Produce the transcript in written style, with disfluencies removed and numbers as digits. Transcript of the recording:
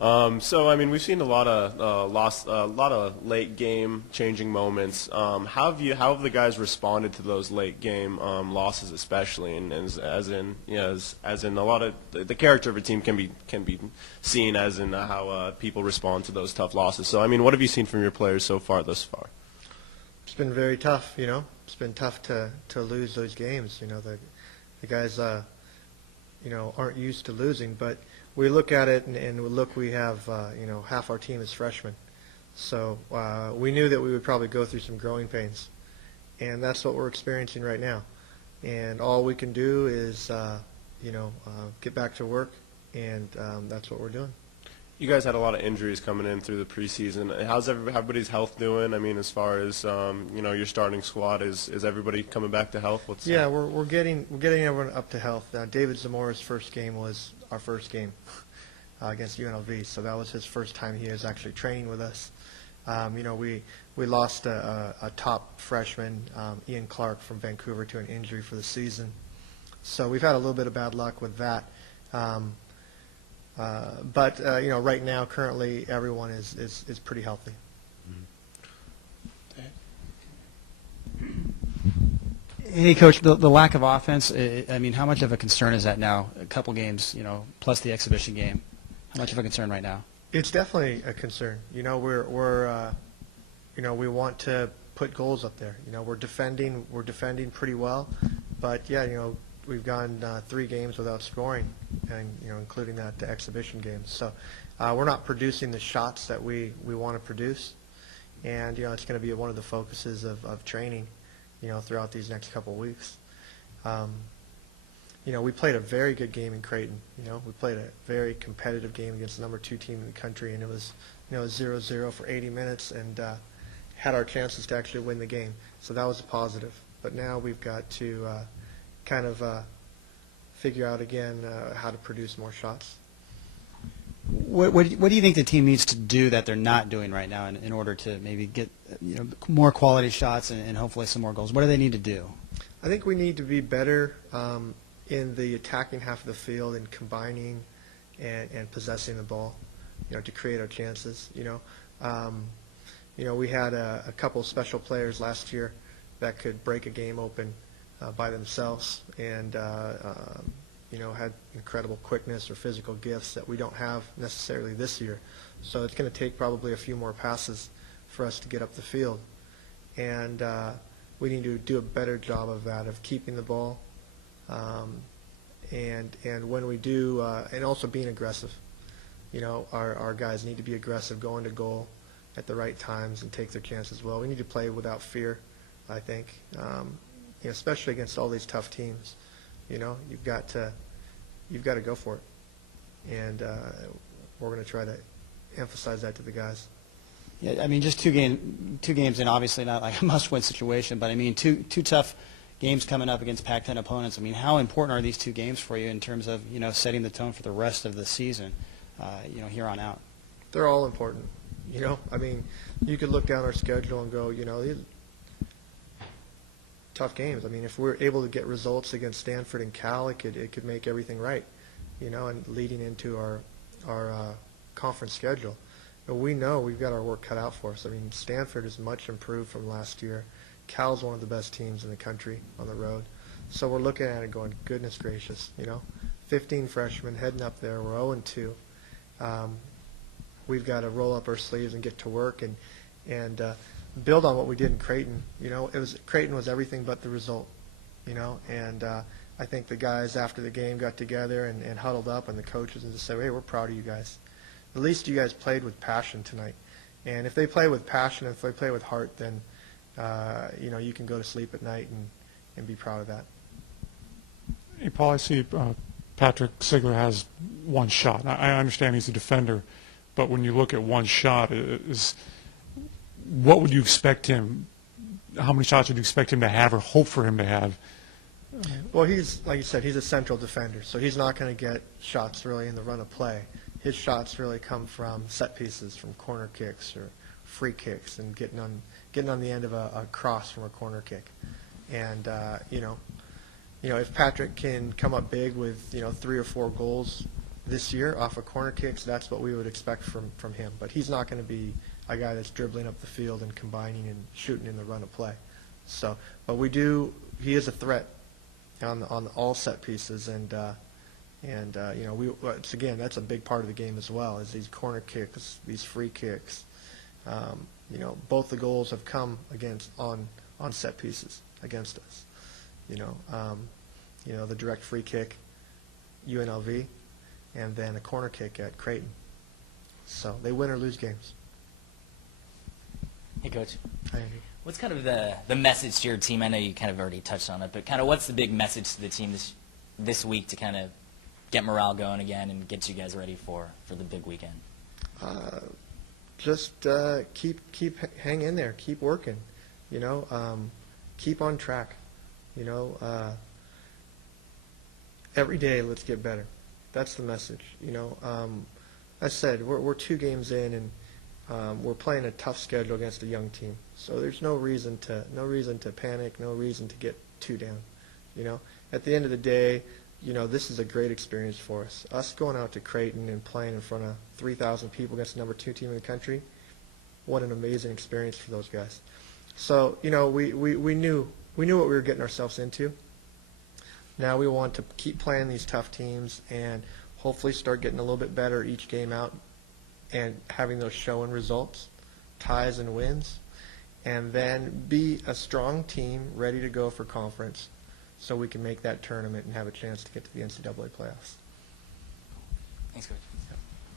So I mean, we've seen a lot of a lot of late game changing moments. How have the guys responded to those late game losses, especially, and as in as in a lot of the character of a team can be seen as in how people respond to those tough losses. So I mean, what have you seen from your players so far thus far? It's been very tough, It's been tough to lose those games. The guys, aren't used to losing, but we look at it and we have, half our team is freshmen. So we knew that we would probably go through some growing pains, and that's what we're experiencing right now. And all we can do is, get back to work, and that's what we're doing. You guys had a lot of injuries coming in through the preseason. How's everybody's health doing? I mean, as far as your starting squad, is everybody coming back to health? Yeah, we're getting everyone up to health. David Zamora's first game was our first game against UNLV, so that was his first time he was actually training with us. We lost a top freshman, Ian Clark from Vancouver, to an injury for the season. So we've had a little bit of bad luck with that. But right now, currently, everyone is pretty healthy. Hey, Coach, the lack of offense, I mean, how much of a concern is that now? A couple games, plus the exhibition game. How much of a concern right now? It's definitely a concern. We want to put goals up there. We're defending pretty well, but yeah, we've gone 3 games without scoring, and including the exhibition games. So we're not producing the shots that we want to produce, and it's going to be one of the focuses of training, throughout these next couple of weeks. We played a very good game in Creighton. We played a very competitive game against the number 2 team in the country, and it was 0-0 for 80 minutes, and had our chances to actually win the game. So that was a positive. But now we've got to kind of figure out again how to produce more shots. What do you think the team needs to do that they're not doing right now in order to maybe get more quality shots and hopefully some more goals? What do they need to do? I think we need to be better in the attacking half of the field and combining and possessing the ball, to create our chances. We had a couple of special players last year that could break a game open by themselves, and had incredible quickness or physical gifts that we don't have necessarily this year. So it's going to take probably a few more passes for us to get up the field, and we need to do a better job of that, of keeping the ball, and when we do, and also being aggressive. Our guys need to be aggressive, going to goal at the right times, and take their chances well. We need to play without fear, I think. Especially against all these tough teams, you've got to go for it, and we're going to try to emphasize that to the guys. Yeah, I mean, just two games in, obviously not like a must-win situation, but I mean, two tough games coming up against Pac-10 opponents. I mean, how important are these 2 games for you in terms of setting the tone for the rest of the season, here on out? They're all important. I mean, you could look down our schedule and go, these tough games. I mean, if we're able to get results against Stanford and Cal, it could make everything right, and leading into our conference schedule. But we know we've got our work cut out for us. I mean, Stanford is much improved from last year. Cal's one of the best teams in the country on the road. So we're looking at it going, goodness gracious, 15 freshmen heading up there. We're 0-2. We've got to roll up our sleeves and get to work and build on what we did in Creighton. Creighton was everything but the result, and I think the guys after the game got together and huddled up, and the coaches, and just said, hey, we're proud of you guys. At least you guys played with passion tonight. And if they play with passion, if they play with heart, then you can go to sleep at night and be proud of that. Hey, Paul, I see Patrick Sigler has 1 shot. I understand he's a defender, but when you look at 1 shot, what would you expect him? How many shots would you expect him to have, or hope for him to have? Well, he's, like you said, he's a central defender, so he's not going to get shots really in the run of play. His shots really come from set pieces, from corner kicks or free kicks, and getting on the end of a cross from a corner kick. And if Patrick can come up big with 3 or 4 goals this year off of corner kicks, that's what we would expect from him. But he's not going to be a guy that's dribbling up the field and combining and shooting in the run of play. So, but he is a threat on all set pieces, and you know, again, that's a big part of the game as well, is these corner kicks, these free kicks. You know, both the goals have come on set pieces against us. You know, the direct free kick, UNLV, and then a corner kick at Creighton. So they win or lose games. Hey, Coach. Hi, Andy. What's kind of the message to your team? I know you kind of already touched on it, but kind of what's the big message to the team this week to kind of get morale going again and get you guys ready for the big weekend? Just hang in there, keep working, you know, keep on track, you know. Every day, let's get better. That's the message, you know. I said we're 2 games in, and we're playing a tough schedule against a young team. So there's no reason to panic, no reason to get too down, you know. At the end of the day, you know, this is a great experience for us. Us going out to Creighton and playing in front of 3,000 people against the number 2 team in the country, what an amazing experience for those guys. So, you know, we knew what we were getting ourselves into. Now we want to keep playing these tough teams and hopefully start getting a little bit better each game out and having those showing results, ties and wins, and then be a strong team ready to go for conference so we can make that tournament and have a chance to get to the NCAA playoffs. Thanks, Coach.